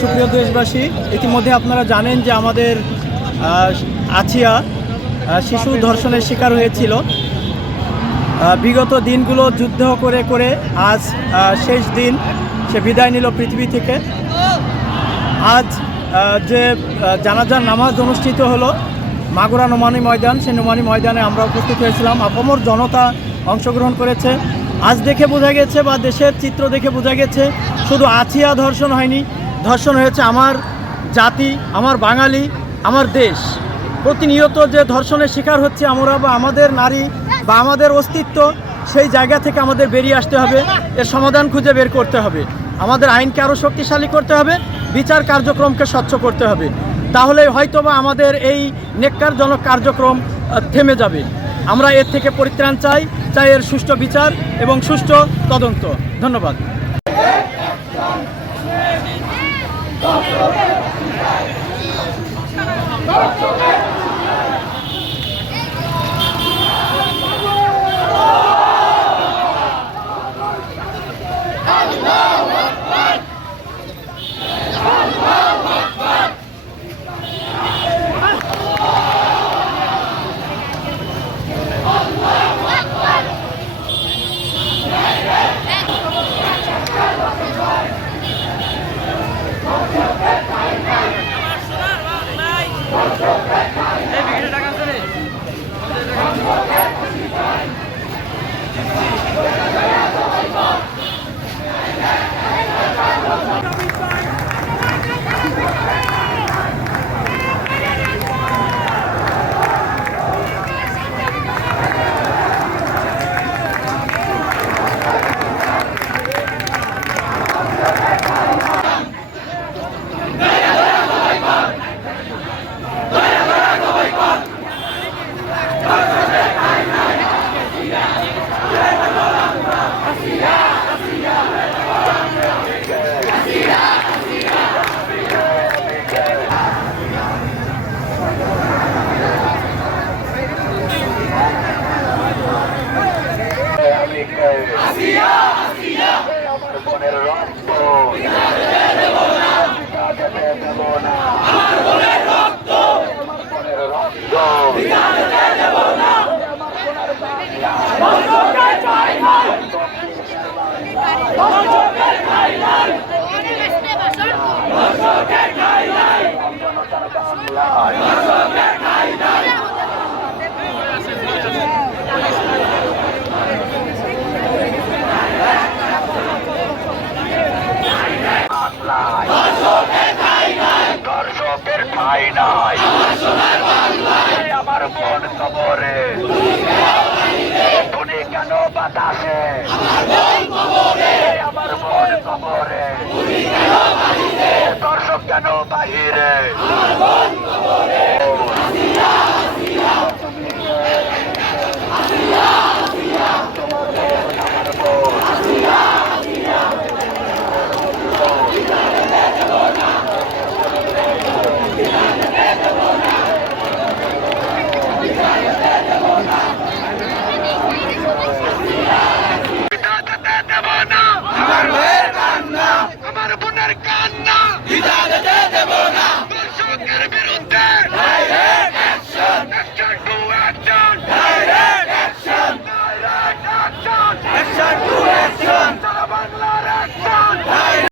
সুপ্রিয় দেশবাসী, ইতিমধ্যে আপনারা জানেন যে আমাদের আছিয়া শিশু ধর্ষণের শিকার হয়েছিল। বিগত দিনগুলো যুদ্ধ করে করে আজ শেষ দিন সে বিদায় নিল পৃথিবী থেকে। আজ যে জানাজার নামাজ অনুষ্ঠিত হলো, মাগুরা নোমানি ময়দান, সেই নোমানি ময়দানে আমরা উপস্থিত হয়েছিলাম। আপামর জনতা অংশগ্রহণ করেছে। আজ দেখে বোঝা গেছে বা দেশের চিত্র দেখে বোঝা গেছে, শুধু আছিয়া ধর্ষণ হয়নি ধর্ষণ হয়েছে আমার জাতি, আমার বাঙালি, আমার দেশ। প্রতিনিয়ত যে ধর্ষণের শিকার হচ্ছে আমরা বা আমাদের নারী বা আমাদের অস্তিত্ব, সেই জায়গা থেকে আমাদের বেরিয়ে আসতে হবে, এর সমাধান খুঁজে বের করতে হবে। আমাদের আইনকে আরও শক্তিশালী করতে হবে, বিচার কার্যক্রমকে স্বচ্ছ করতে হবে। তাহলে হয়তোবা আমাদের এই নেককারজনক কার্যক্রম থেমে যাবে। আমরা এর থেকে পরিত্রাণ চাই চাই এর সুষ্ঠু বিচার এবং সুষ্ঠু তদন্ত। ধন্যবাদ। Don't আমার ঠাই নাই আমার মন কবরে তুমি কেন বাতাসে এই আমার মন কবরে দর্শক কেন বাহিরে।